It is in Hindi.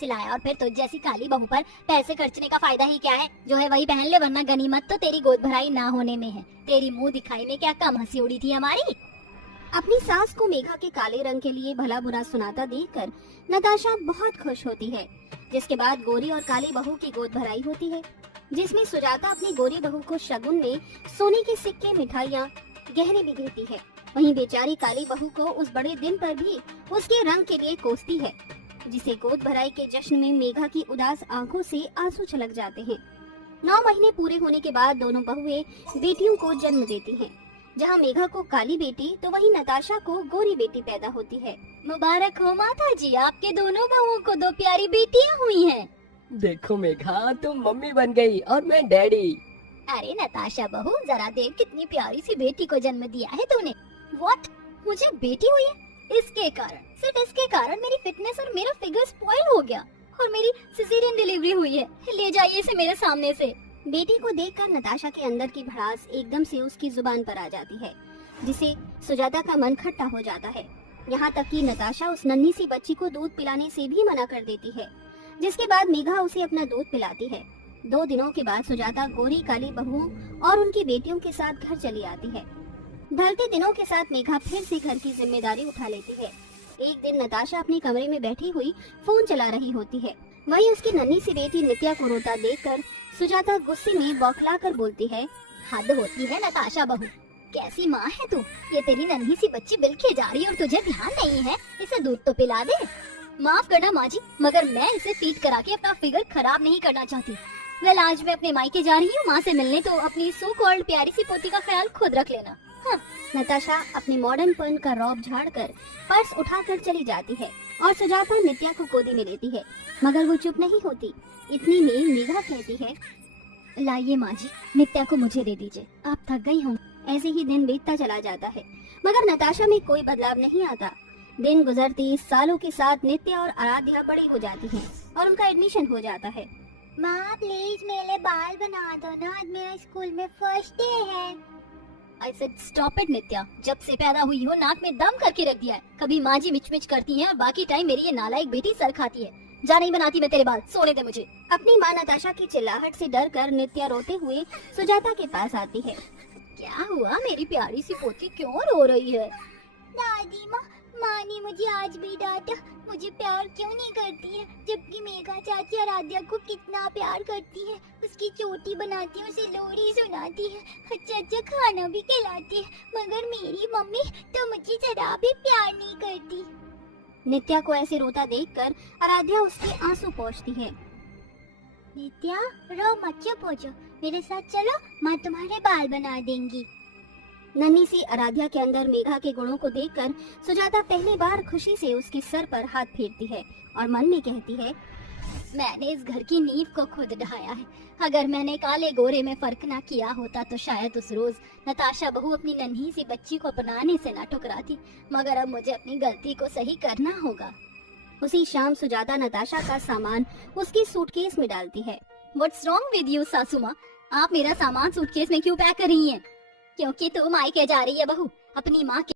सिलाया और फिर तुझ जैसी काली बहू पर पैसे खर्चने का फायदा ही क्या है? जो है वही पहन ले, वरना गनीमत तो तेरी गोद भराई ना होने में है। तेरी मुंह दिखाई में क्या कम हंसी उड़ी थी हमारी? अपनी सास को मेघा के काले रंग के लिए भला बुरा सुनाता देखकर नताशा बहुत खुश होती है। जिसके बाद गोरी और काली बहू की गोद भराई होती है, जिसमें सुजाता अपनी गोरी बहू को शगुन में सोने के सिक्के, मिठाइयाँ, गहने भी देती है। वहीं बेचारी काली बहू को उस बड़े दिन पर भी उसके रंग के लिए कोसती है, जिसे गोद भराई के जश्न में मेघा की उदास आंखों से आंसू छलक जाते हैं। 9 महीने पूरे होने के बाद दोनों बहुएं बेटियों को जन्म देती हैं। जहां मेघा को काली बेटी तो वहीं नताशा को गोरी बेटी पैदा होती है। मुबारक हो माता जी, आपके दोनों बहुओं को 2 प्यारी बेटियां हुई हैं। देखो मेघा, तुम मम्मी बन गई और मैं डैडी। अरे नताशा बहू, जरा देख कितनी प्यारी सी बेटी को जन्म दिया है तूने। व्हाट? मुझे बेटी हुई है? इसके कारण, सिर्फ इसके कारण मेरी फिटनेस और मेरा फिगर स्पॉइल हो गया और मेरी सिजेरियन डिलीवरी हुई है। ले जाइए इसे मेरे सामने से। बेटी को देखकर नताशा के अंदर की भड़ास एकदम से उसकी जुबान पर आ जाती है, जिसे सुजाता का मन खट्टा हो जाता है। यहाँ तक कि नताशा उस नन्ही सी बच्ची को दूध पिलाने से भी मना कर देती है, जिसके बाद मेघा उसे अपना दूध पिलाती है। 2 दिनों के बाद सुजाता गोरी काली बहुओं और उनकी बेटियों के साथ घर चली आती है। ढलते दिनों के साथ मेघा फिर से घर की जिम्मेदारी उठा लेती है। एक दिन नताशा अपने कमरे में बैठी हुई फोन चला रही होती है। वहीं उसकी नन्ही सी बेटी नित्या को रोता देखकर सुजाता गुस्से में बौखला कर बोलती है, हद होती है नताशा बहू, कैसी माँ है तू? ये तेरी नन्ही सी बच्ची बिलखे जा रही है और तुझे ध्यान नहीं है, इसे दूध तो पिला दे। माफ करना माँ जी, मगर मैं इसे फीड करा के अपना फिगर खराब नहीं करना चाहती। वेल, आज मैं अपने मायके जा रही हूँ माँ से मिलने, तो अपनी सो कॉल्ड प्यारी सी पोती का ख्याल खुद रख लेना। हाँ। नताशा अपने मॉडर्नपन का रौब झाड़कर पर्स उठाकर चली जाती है और सुजाता नित्या को गोदी में लेती है, मगर वो चुप नहीं होती। इतनी में मेघा कहती है, लाइए माँ जी, नित्या को मुझे दे दीजिए, आप थक गई हों। ऐसे ही दिन बीतता चला जाता है, मगर नताशा में कोई बदलाव नहीं आता। दिन गुजरते सालों के साथ नित्या और आराध्या बड़ी हो जाती हैं और उनका एडमिशन हो जाता है। माँ प्लीज मेरे बाल बना दो ना, आज मेरा स्कूल में फर्स्ट डे है। I said stop it नित्या, जब से पैदा हुई हो नाक में दम करके रख दिया है। कभी माँ जी मिच मिच करती हैं और बाकी टाइम मेरी ये नालायक बेटी सर खाती है। जा नहीं बनाती मैं तेरे बाल, सोने दे मुझे। अपनी माँ नताशा की चिल्लाहट से डर कर नित्या रोते हुए सुजाता के पास आती है। क्या हुआ, मेरी प्यारी सी पोती क्यों रो रही है? दादी माँ ने मुझे आज भी डांटा, मुझे प्यार क्यों नहीं करती है, जबकि मेघा चाची आराध्या को कितना प्यार करती है। उसकी चोटी बनाती है, उसे लोरी सुनाती है, अच्छा खाना भी खिलाती है, मगर मेरी मम्मी तो मुझे जरा भी प्यार नहीं करती। नित्या को ऐसे रोता देखकर आराध्या उसके आंसू पोंछती है। नित्या रो मत, चुप हो जाओ, मेरे साथ चलो, माँ तुम्हारे बाल बना देंगी। नन्ही सी आराध्या के अंदर मेघा के गुणों को देखकर सुजाता पहली बार खुशी से उसके सर पर हाथ फेरती है और मन में कहती है, मैंने इस घर की नींव को खुद ढाया है। अगर मैंने काले गोरे में फर्क ना किया होता तो शायद उस रोज नताशा बहू अपनी नन्ही सी बच्ची को अपनाने से ना टुकराती, मगर अब मुझे अपनी गलती को सही करना होगा। उसी शाम सुजाता नताशा का सामान उसकी सूटकेस में डालती है। What's wrong with you सासू माँ? आप मेरा सामान सूटकेस में क्यों पैक कर रही हैं? क्योंकि तुम मायके जा रही है बहू, अपनी माँ के